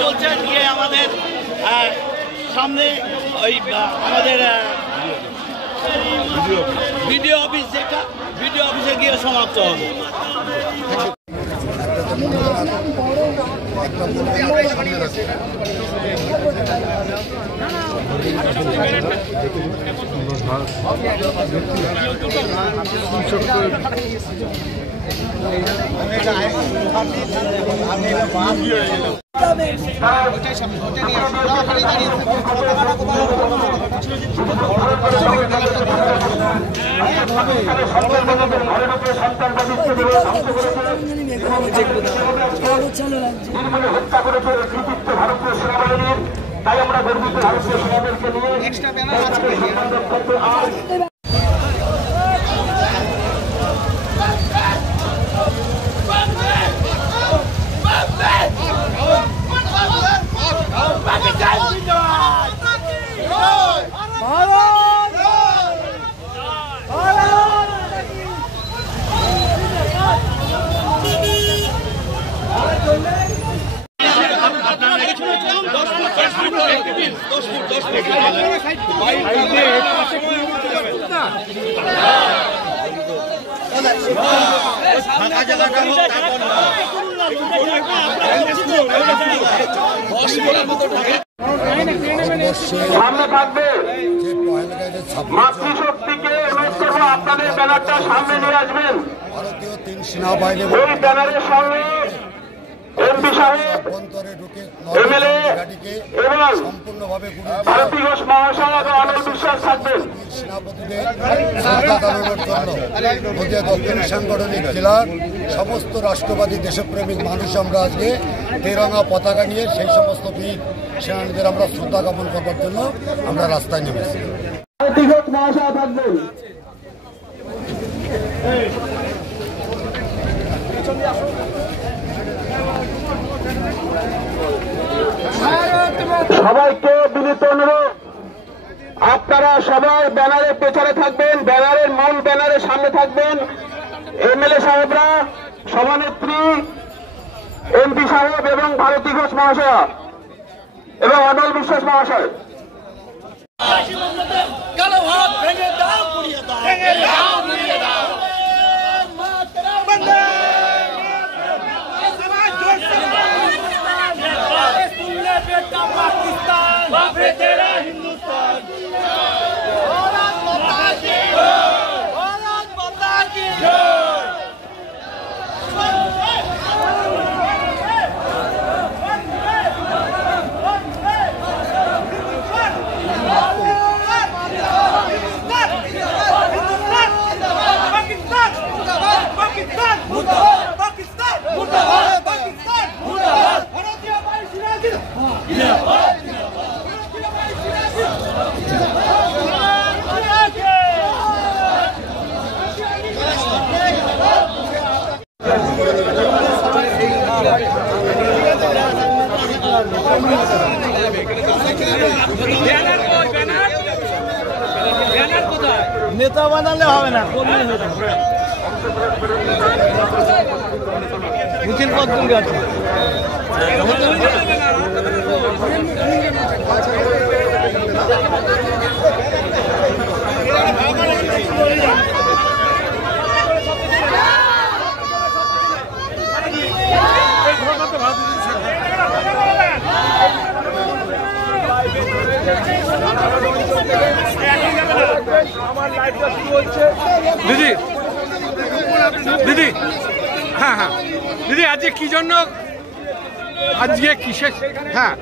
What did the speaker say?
চলছে নিয়ে আমাদের সামনে ওই আমাদের ভিডিও অফিস, যেটা ভিডিও অফিসে গিয়ে সমাপ্ত হবে। তাই আমরা গর্বিত ভারতীয় সমাজকে নিয়ে এক্সট্রা ব্যানার আছে। সামনে থাকবে মাতৃশক্তিকে অনুরোধ করবো, আপনাদের ব্যানারটা সামনে নিয়ে আসবেন। ভারতীয় তিন সেনাবাহিনী ওই ব্যানারের সঙ্গে এমপি সাহেব, এমএলএ এবং ভারতী ঘোষ মহাশয় এবং অনল বিশ্বাস থাকবেন। সেনাপতিদের জানানোর জন্য নদিয়া দক্ষিণ সাংগঠনিক জেলার সমস্ত রাষ্ট্রবাদী দেশপ্রেমিক মানুষ আমরা আজকে তেরঙ্গা পতাকা নিয়ে সেই সমস্ত বীর সেনানীদের আমরা শ্রদ্ধা জ্ঞাপন করবার জন্য আমরা রাস্তায় নেমেছি। ভারতী ঘোষ মহাশয় থাকবেন। সবাইকে বিনীত অনুরোধ, আপনারা সবাই ব্যানারের পেছনে থাকবেন, ব্যানারের মূল ব্যানারের সামনে থাকবেন। এমএলএ সাহেবরা, সভানেত্রী, এমপি সাহেব এবং ভারতী ঘোষ মহাশয় এবং অনল বিশ্বাস মহাশয়। নেতা বানালে হবে না, মিছিল পদ্ধতি আছে। দিদি দিদি, হ্যাঁ হ্যাঁ দিদি, আজকে কি জন্য, আজকে কিসের, হ্যাঁ